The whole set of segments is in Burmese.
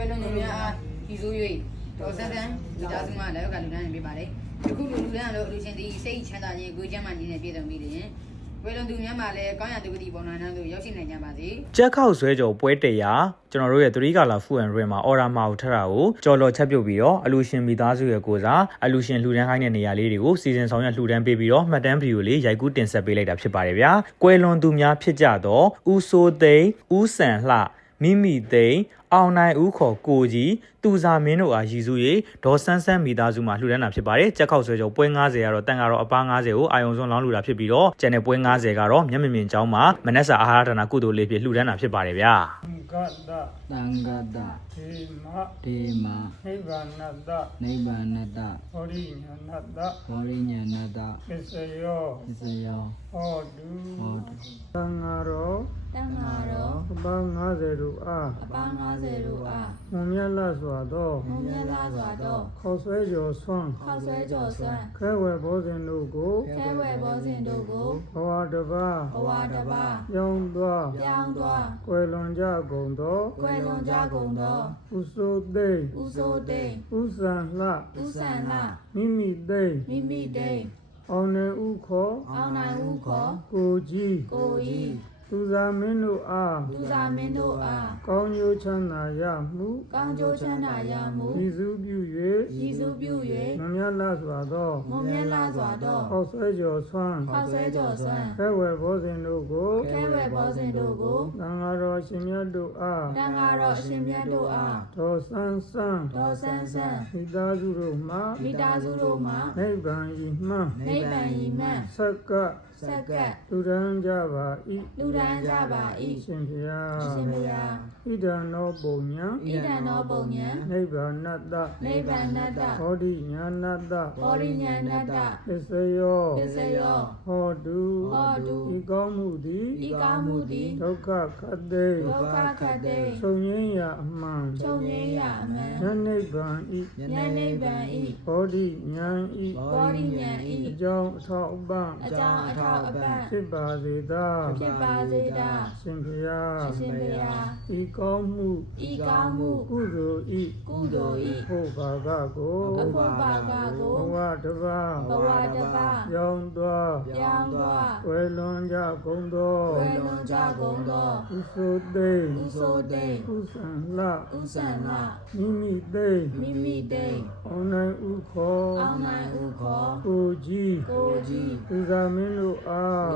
ကွယ်လွန်သူများအားဤဆို၍တော်ဆက်ဆန်းမိသားစုမှလည်းကလူတန်းနေပြပါတယ်ဒီခုလူတန်းတို့အလူရှင်သည်စိတ်ချမ်းသာခြင်းကိုယ်ကျမ်းမာခြင်းနဲ့ပြည့်စုံပြီးရင်ကွယ်လွန်သူများမှလည်းကောင်းရာသူဂတိပေါ်နိုင်တို့ရောက်ရှိနိုင်ကြပါစေကြက်ခောက်ဆွဲကြော်ပွဲတရားကျွန်တော်တို့ရဲ့3ကာလာဖူအန်ရင်းမှာအော်ရာမာကိုထပ်တာကိုကြော်လော်ချက်ပြုတ်ပြီးတော့အလူရှင်မိသားစုရဲ့ကိုစားအလူရှင်လှူဒန်းခိုင်းတဲ့နေရာလေးတွေကိုစီစဉ်ဆောင်ရွက်လှူဒန်းပေးပြီးတော့မှတ်တမ်းဗီဒီယိုလေးရိုက်ကူးတင်ဆက်ပေးလိုက်တာဖြစ်ပါတယ်ဗျာကွယ်လွန်သူများဖြစ်ကြတော့ဦးစိုးသိန်းဦးစံလှမိမိသိန်းအောင်နိုင်ဦးခေါ်ကိုကြီးသူစာမင်းတို့အားရည်စူး၍ဒေါ်ဆန်းဆန်းမိသားစုမှာလှူဒန်းတာဖြစ်ပါတယ်ကြက်ခောက်ဆွဲကြော်ပွဲ90ကတော့တန်ကတော့အပား90ကိုအာယုံစွန်းလောင်းလှူတာဖြစ်ပြီးတော့ကျန်တဲ့ပွဲ90ကတော့မျက်မမြင်ကျောင်းမှာမနက်စာအာဟာရဌာနကုသိုလ်လေးဖြစ်လှူဒန်းတာဖြစ်ပါတယ်ဗျာတံဂတဒေမနိဗ္ဗာနတဟောရိညာဏတပစ္စယောဟောတုတံဃာရောအပား90တို့အားမွန်မြတ်လာစွာသောခေါ်ဆွဲကြော်ဆွမ်းခဲဝဲဘောဇင်တို့ကိုဘဝတပါပြောင်းသွားကွယ်လွန်ကြကုန်သောဥဆိုသိဥစံလှမိမိသိအောင်နေဥခေါ်ကိုကြီးသူစာမင်းတို့အားကောင်းကျိုးချမ်းသာရမှုရည်စူးပြု၍မမြတ်လာစွာသောခေါ်ဆွဲကြော်ဆွမ်းခဲဝဲဘောဇင်တို့ကိုသံဃာတော်ရှင်မြတ်တို့အားဒေါ်ဆန်းဆန်းမိသားစုတို့မှနိဗ္ဗာန်ဤမှန်ဆက်ကလူရန်ကြပါ၏ရှင်ဖျားဣဒံနောပုံညာနိဗ္ဗာနတဟောတိညာဏတပစ္စယောဟောတုဤကောင်းမှုသည်ဒုက္ခခတ်သိချုပ်ငြိမ်းရာအမှန်ဉာဏ်နိဗ္ဗာန်ဤဟောတိဉာဏ်ဤအကြောင်းအထောက်အပံ့ဖြစ်ပါစေသာရှင်ဖျားဤကောင်းမှုကုသိုလ်ဤဖို့ဘာကကိုဘဝတပါရောင်းသွားဝယ်လွန်ကြကုန်သောဥဆိုသိဥစံလှမိမိသိအောင်နိုင်ဥခေါ်ကိုကြီးသူသာမင်းတို့အား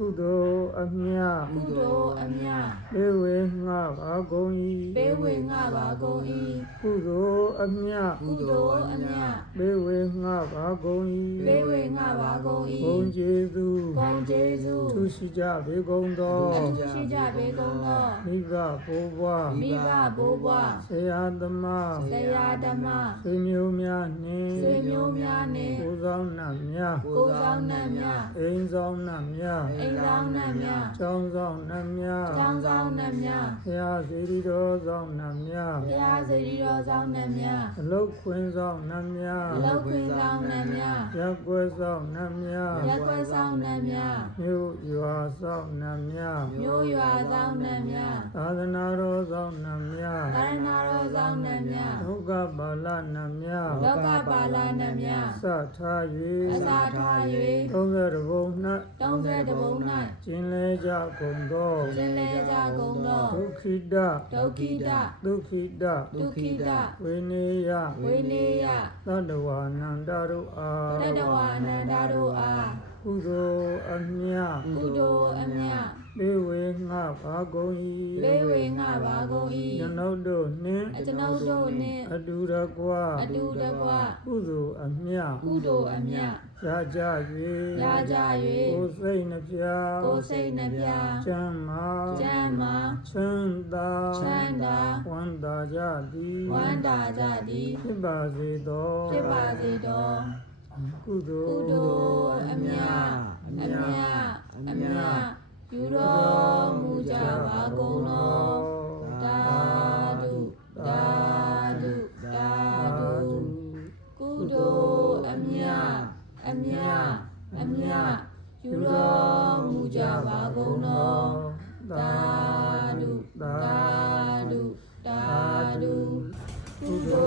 ကုသိုလ်အမြတ်ဘေဝေငှပါကုန်၏ကုသိုလ်အမြတ်ဘေဝေငှပါကုန်၏ဘုံကျေးဇူးသူရှိကြပေကုန်သောမိဘဘိုးဘွားဆရာသမားဆွေမျိုးများနှင့်ကိုယ်ဆောင်နှံများအိမ်ဆောင်နှံများကျောင်းဆောင်နှံများဘုရားစေတီတော်ဆောင်နှံများအလုတ်ခွင်းဆောင်နှံများရပ်ကွယ်ဆောင်နှံများမြို့ရွာဆောင်နှံများသာသနာတော်ဆောင်နှံများဒုက္ခပါဠနှံများစထား၍30ဘုံ၌ကျင်လေကြကုန်သောဒုက္ခိတဝိနေယသတ္တဝါနန္ဒတို့အားကုသိုလ်အမြတ်ဘေဝေငှပါကုန်၏ကျွန်ုပ်တို့နှင့်အတူတကွကုသိုလ်အမြတ်ရကြ၍ကိုယ်စိတ်နှပြချမ်းမာချမ်းသာဝန္တာကြသည်ဖြစ်ပါစေသောကုသိုလ်အမြတ်ယူတော်မူကြပါကုန်သောသာဓုကုသိုလ်အမြတ်ယူတော်မူကြပါကုန်သောသာဓု ကုသို